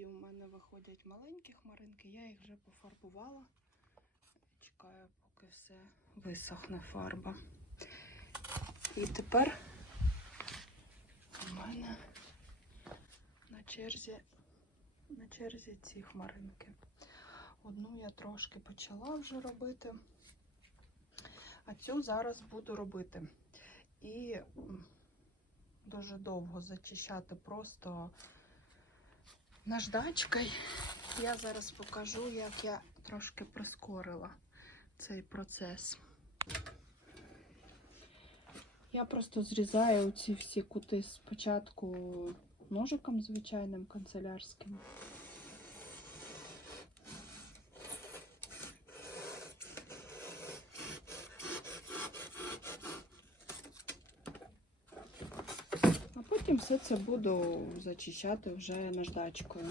такі у мене виходять маленькі хмаринки, я їх вже пофарбувала. Чекаю, поки все висохне фарба. І тепер у мене на черзі, на черзі ці хмаринки. Одну я трошки почала вже робити, а цю зараз буду робити. І дуже довго зачищати просто наждачкою. Я зараз покажу, як я трошки прискорила цей процес. Я просто зрізаю ці всі кути спочатку ножиком звичайним канцелярським. А потім все це буду зачищати вже наждачкою.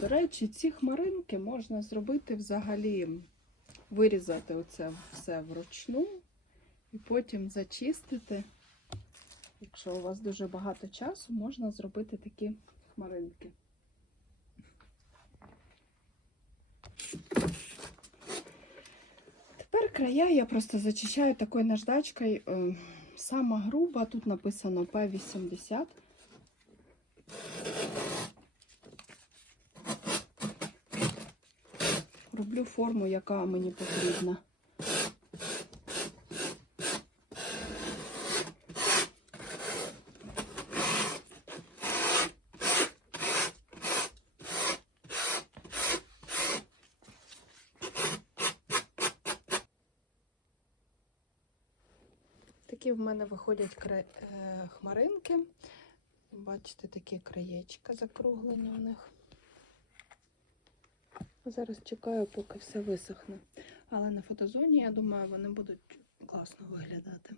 До речі, ці хмаринки можна зробити взагалі, вирізати оце все вручну і потім зачистити. Якщо у вас дуже багато часу, можна зробити такі хмаринки. Тепер края я просто зачищаю такою наждачкою. е, Сама груба, тут написано P80. Роблю форму, яка мені потрібна. Такі в мене виходять кра... е, хмаринки. Бачите, такі краєчка закруглені у них. Зараз чекаю, поки все висохне. Але на фотозоні, я думаю, вони будуть класно виглядати.